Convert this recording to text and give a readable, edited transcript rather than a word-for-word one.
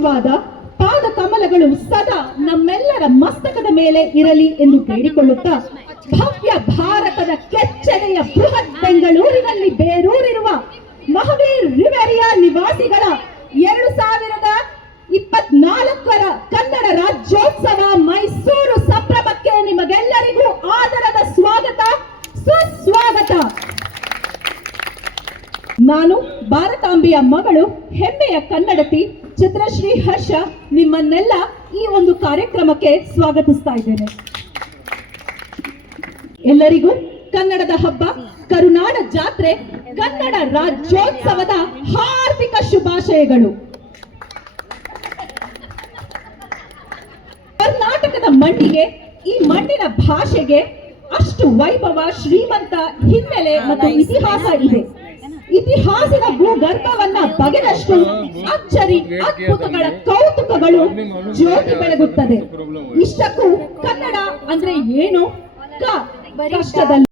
ಆಶೀರ್ವಾದ ಪಾದ ಕಮಲಗಳು ಸದಾ ನಮ್ಮೆಲ್ಲರ ಮಸ್ತಕದ ಮೇಲೆ ಇರಲಿ ಎಂದು ಬೇಡಿಕೊಳ್ಳುತ್ತಾ ಭವ್ಯ ಭಾರತದ ಕೆಚ್ಚೆದೆಯ ಬೃಹತ್ ಬೆಂಗಳೂರಿನಲ್ಲಿ ಬೇರೂರಿರುವ ಮಹಾವೀರ್ ರಿವೆರಿಯಾ ನಿವಾಸಿಗಳ 2024ರ ಕನ್ನಡ ರಾಜ್ಯೋತ್ಸವ ಮೈಸೂರು ಸಂಭ್ರಮಕ್ಕೆ ನಿಮಗೆಲ್ಲರಿಗೂ ಆದರದ ಸ್ವಾಗತ ಸುಸ್ವಾಗತ. ನಾನು ಭಾರತಾಂಬೆಯ ಮಗಳು ಹೆಮ್ಮೆಯ ಕನ್ನಡತಿ ಚಿತ್ರಶ್ರೀ ಹರ್ಷ ನಿಮ್ಮನ್ನೆಲ್ಲ ಈ ಒಂದು ಕಾರ್ಯಕ್ರಮಕ್ಕೆ ಸ್ವಾಗತಿಸ್ತಾ ಇದ್ದೇನೆ. ಎಲ್ಲರಿಗೂ ಕನ್ನಡದ ಹಬ್ಬ ಕರುನಾಡ ಜಾತ್ರೆ ಕನ್ನಡ ರಾಜ್ಯೋತ್ಸವದ ಹಾರ್ದಿಕ ಶುಭಾಶಯಗಳು. ಕರ್ನಾಟಕದ ಮಣ್ಣಿಗೆ ಈ ಮಣ್ಣಿನ ಭಾಷೆಗೆ ಅಷ್ಟು ವೈಭವ ಶ್ರೀಮಂತ ಹಿನ್ನೆಲೆ ಮತ್ತು ಇತಿಹಾಸ ಇದೆ. ಇತಿಹಾಸದ ಭೂಗರ್ಭವನ್ನ ಬಗೆದಷ್ಟು ಅಚ್ಚರಿ ಅದ್ಭುತಗಳ ಕೌತುಕಗಳು ಜ್ಯೋತಿ ಬೆಳಗುತ್ತದೆ. ಇಷ್ಟಕ್ಕೂ ಕನ್ನಡ ಅಂದ್ರೆ ಏನು? ಕಷ್ಟದಲ್ಲಿ